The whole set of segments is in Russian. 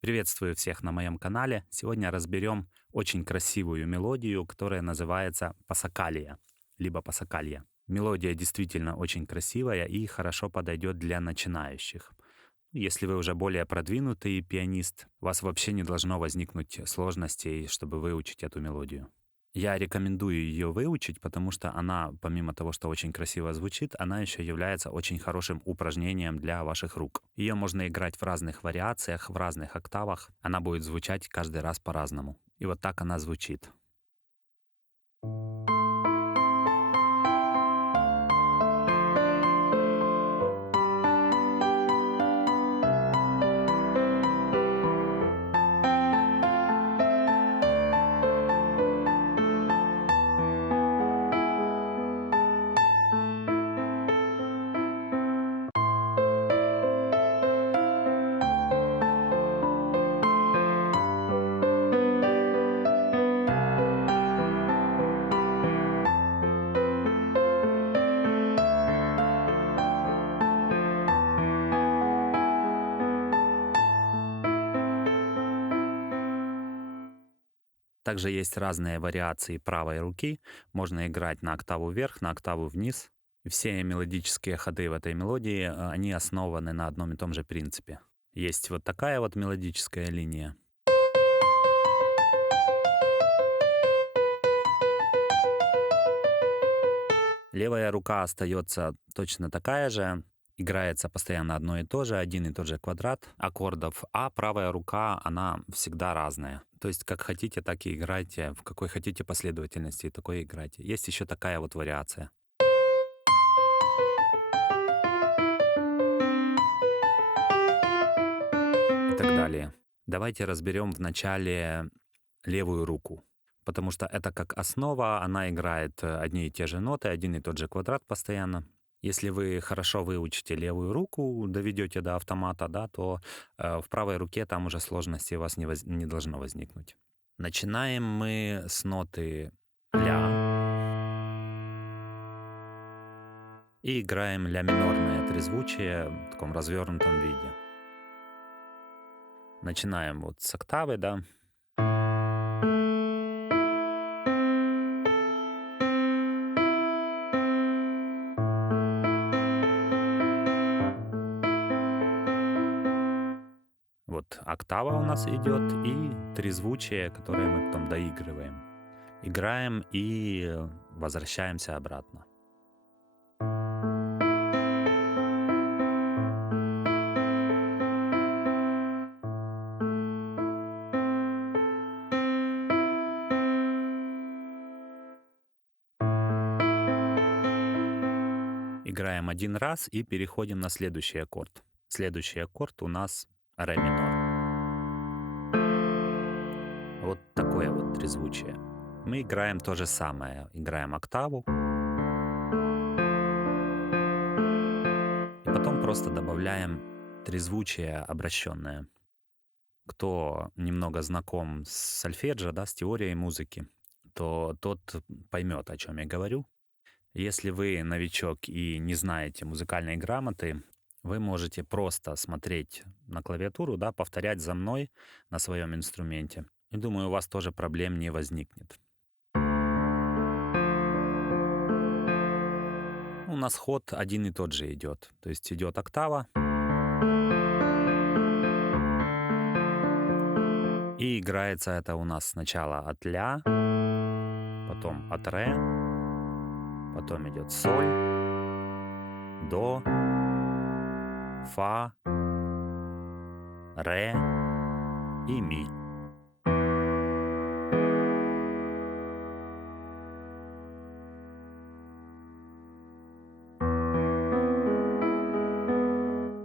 Приветствую всех на моем канале. Сегодня разберем очень красивую мелодию, которая называется пасакалия, либо пасакалья. Мелодия действительно очень красивая и хорошо подойдет для начинающих. Если вы уже более продвинутый пианист, у вас вообще не должно возникнуть сложностей, чтобы выучить эту мелодию. Я рекомендую ее выучить, потому что она, помимо того, что очень красиво звучит, она еще является очень хорошим упражнением для ваших рук. Ее можно играть в разных вариациях, в разных октавах. Она будет звучать каждый раз по-разному. И вот так она звучит. Также есть разные вариации правой руки. Можно играть на октаву вверх, на октаву вниз. И все мелодические ходы в этой мелодии, они основаны на одном и том же принципе. Есть вот такая вот мелодическая линия. Левая рука остается точно такая же, играется постоянно одно и то же, один и тот же квадрат аккордов, а правая рука, она всегда разная. То есть как хотите, так и играйте, в какой хотите последовательности, такой и играйте. Есть еще такая вот вариация и так далее. Давайте разберем вначале левую руку, потому что это как основа, она играет одни и те же ноты, один и тот же квадрат постоянно. Если вы хорошо выучите левую руку, доведете до автомата, да, то в правой руке там уже сложности у вас не должно возникнуть. Начинаем мы с ноты ля и играем ля минорное трезвучие в таком развернутом виде. Начинаем вот с октавы, да. Вот октава у нас идет и трезвучие, которое мы потом доигрываем. Играем и возвращаемся обратно. Играем один раз и переходим на следующий аккорд. Следующий аккорд у нас ре минор. Вот такое вот трезвучие. Мы играем то же самое. Играем октаву. И потом просто добавляем трезвучие обращенное. Кто немного знаком с сольфеджио, да, с теорией музыки, то тот поймет, о чем я говорю. Если вы новичок и не знаете музыкальной грамоты, вы можете просто смотреть на клавиатуру, да, повторять за мной на своем инструменте. И думаю, у вас тоже проблем не возникнет. У нас ход один и тот же идет. То есть идет октава. И играется это у нас сначала от ля, потом от ре, потом идет соль, до, фа, ре и ми.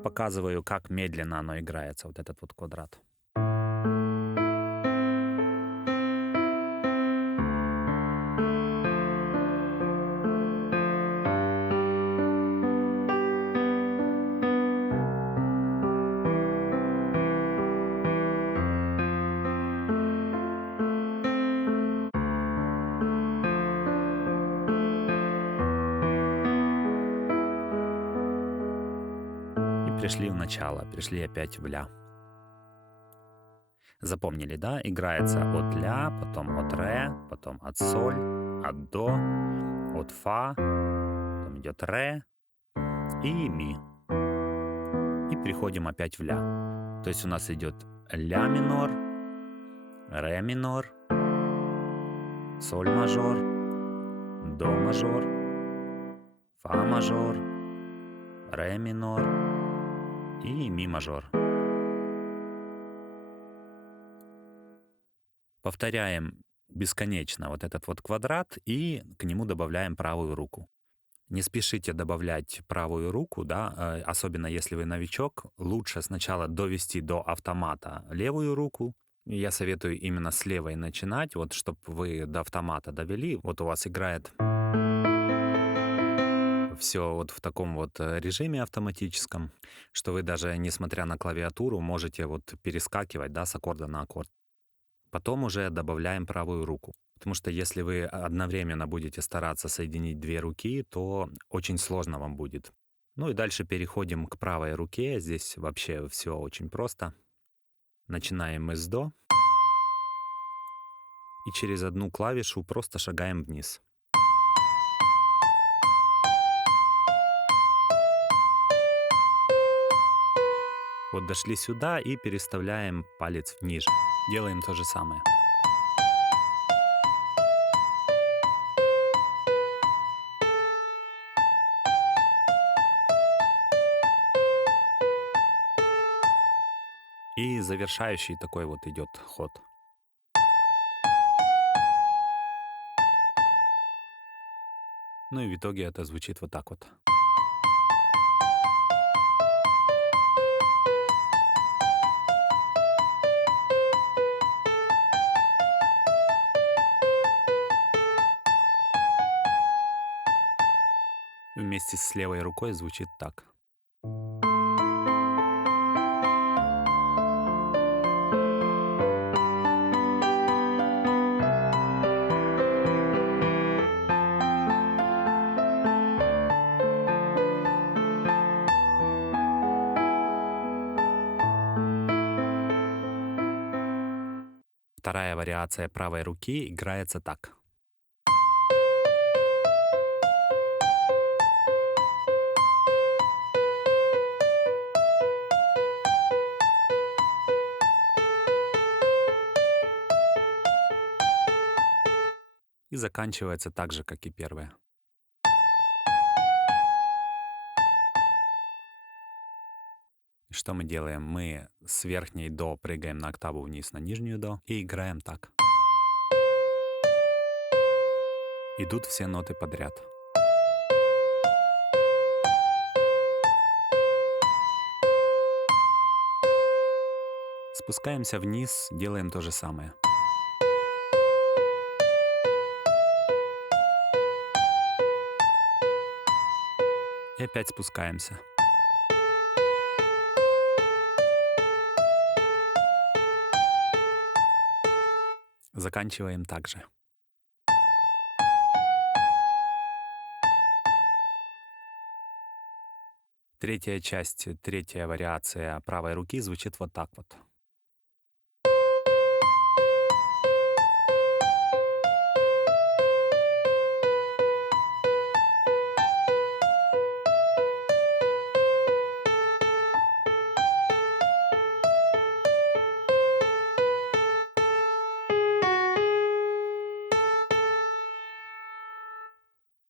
Показываю, как медленно оно играется, вот этот вот квадрат. И пришли в начало, пришли опять в ля. Запомнили, да? Играется от ля, потом от ре, потом от соль, от до, от фа, потом идет ре и ми. И переходим опять в ля. То есть у нас идет ля минор, ре минор, соль мажор, до мажор, фа мажор, ре минор и ми мажор. Повторяем бесконечно вот этот вот квадрат и к нему добавляем правую руку. Не спешите добавлять правую руку, да, особенно если вы новичок. Лучше сначала довести до автомата левую руку. Я советую именно с левой начинать, вот чтобы вы до автомата довели. Вот у вас играет все вот в таком вот режиме автоматическом, что вы даже, несмотря на клавиатуру, можете вот перескакивать, да, с аккорда на аккорд. Потом уже добавляем правую руку. Потому что если вы одновременно будете стараться соединить две руки, то очень сложно вам будет. Ну и дальше переходим к правой руке. Здесь вообще все очень просто. Начинаем мы с до. И через одну клавишу просто шагаем вниз. Вот дошли сюда и переставляем палец ниже. Делаем то же самое. И завершающий такой вот идет ход. Ну и в итоге это звучит вот так вот. Вместе с левой рукой звучит так. Вторая вариация правой руки играется так. И заканчивается так же, как и первая. И что мы делаем? Мы с верхней до прыгаем на октаву вниз на нижнюю до и играем так. Идут все ноты подряд. Спускаемся вниз, делаем то же самое. И опять спускаемся. Заканчиваем так же. Третья часть, третья вариация правой руки звучит вот так вот.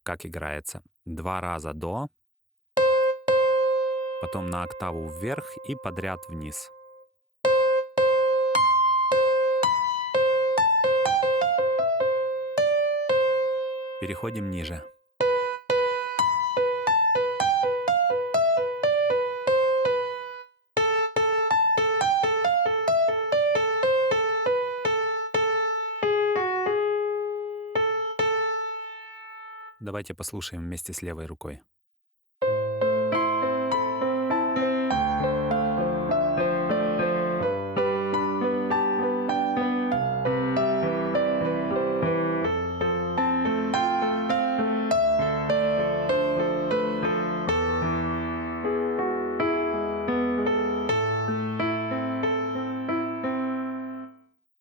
Как играется? 2 раза до, потом на октаву вверх и подряд вниз. Переходим ниже. Давайте послушаем вместе с левой рукой.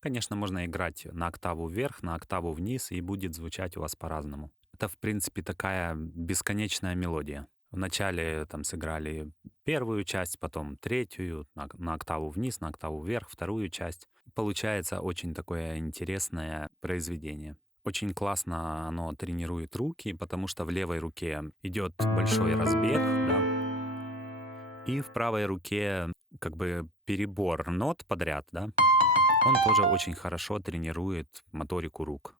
Конечно, можно играть на октаву вверх, на октаву вниз, и будет звучать у вас по-разному. Это, в принципе, такая бесконечная мелодия. Вначале там сыграли первую часть, потом третью, на октаву вниз, на октаву вверх, вторую часть. Получается очень такое интересное произведение. Очень классно оно тренирует руки, потому что в левой руке идет большой разбег, да, и в правой руке как бы перебор нот подряд, да, он тоже очень хорошо тренирует моторику рук.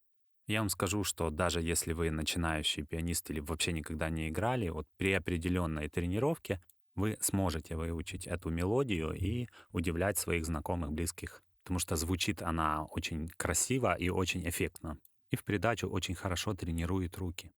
Я вам скажу, что даже если вы начинающий пианист или вообще никогда не играли, вот при определенной тренировке вы сможете выучить эту мелодию и удивлять своих знакомых, близких, потому что звучит она очень красиво и очень эффектно. И в придачу очень хорошо тренирует руки.